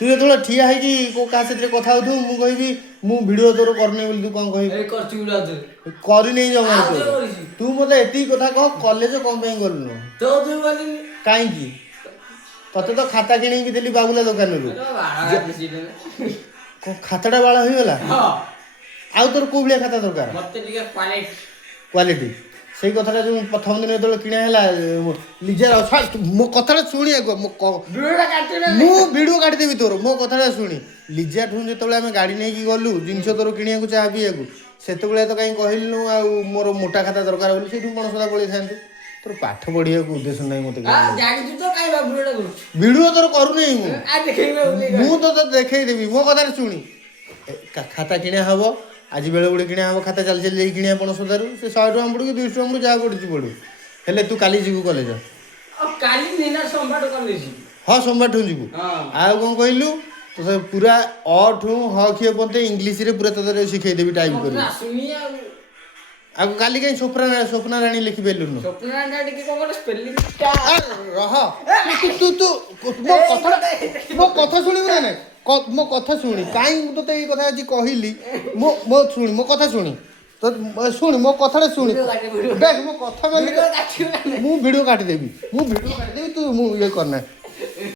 ତୁ ଯେତେବେଳେ ଠିଆ ହେଇକି କାହା ସାଥିରେ କଥା ହଉଥିବୁ ମୁଁ କହିବି ମୁଁ ଭିଡ଼ିଓ ତୋର କରିନି ବୋଲି ତୁ କ'ଣ କହିବୁ? କରିନେଇ ଜମା ତୋର। ତୁ ମୋତେ ଏତିକି କଥା କହ କଲେଜ କ'ଣ ପାଇଁ ଗଲୁନୁ? କାହିଁକି? ତତେ ତ ଖାତା କିଣିକି ଦେଲି ବାବୁଲା ଦୋକାନରୁ। ଖାତାଟା ବାଳ ହେଇଗଲା? ଆଉ ତୋର କୋଉ ଭଳିଆ ଖାତା ଦରକାର? କ୍ୱାଲିଟି। ସେଇ କଥାଟା ଯେଉଁ ପ୍ରଥମ ଦିନ ଯେତେବେଳେ କିଣା ହେଲା ଲିଜା ମୋ କଥାଟା ଶୁଣି ଆଗ ମୁଁ ଭିଡ଼ିଓ କାଟିଦେବି ତୋର ମୋ କଥାଟା ଶୁଣି। ଲିଜାଠୁ ଯେତେବେଳେ ଆମେ ଗାଡ଼ି ନେଇକି ଗଲୁ ଜିନିଷ ତୋର କିଣିବାକୁ ଚାହା ପିଇବାକୁ ସେତେବେଳେ ତ କାହିଁ କହିଲୁନୁ ଆଉ ମୋର ମୋଟା ଖାତା ଦରକାର ବୋଲି ସେଇଠୁ କ'ଣ ସଦା ପଳେଇଥାନ୍ତୁ। ତୋର ପାଠ ପଢ଼ିବାକୁ ଉଦ୍ଦେଶ୍ୟ ନାହିଁ ମୋତେ ଭିଡ଼ିଓ ତୋର କରୁନେଇ ମୁଁ ତୋତେ ଦେଖେଇଦେବି ମୋ କଥାଟା ଶୁଣି। ଖାତା କିଣା ହେବ ଆଜି ବେଳେବେଳେ କିଣା ହେବ ଖାତା ଚାଲି ଚାଲି ଯାଇକି କିଣିବା ପଣସଦାରୁ ସେ 100 ଟଙ୍କା ପଡ଼ୁ କି 200 ଟଙ୍କା ପଡ଼ୁ ଯାହା ପଡ଼ୁଛି ପଡ଼ୁ। ହେଲେ ତୁ କାଲି ଯିବୁ କଲେଜ? ହଁ ସୋମବାରଠୁ ଯିବୁ। ଆଉ କ'ଣ କହିଲୁ ତୋତେ ପୁରା ଅ ଠୁ ହ କ୍ଷୀୟ ପର୍ଯ୍ୟନ୍ତ ଇଂଲିଶରେ ପୁରା ତୋତେ ଶିଖେଇଦେବି ଟାଇପ୍ କରି। ଆଉ କାଲି କାହିଁ ସ୍ୱପ୍ନା ରାଣୀ ଲେଖିପାରିଲୁନୁ? ରହ ତୁ ମୋ କଥା ଶୁଣିବୁ ନା ନାଇଁ? ମୋ କଥା ଶୁଣି କାହିଁ ମୁଁ ତୋତେ ଏଇ କଥା ଆଜି କହିଲି ଶୁଣି ମୋ କଥା ଶୁଣି ଶୁଣି ମୋ କଥାଟା ଶୁଣି ଦେଖ ମୋ କଥା ମୁଁ ଭିଡ଼ିଓ କାଟିଦେବି ତୁ ମୁଁ ଇଏ କରନା।